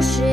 故事。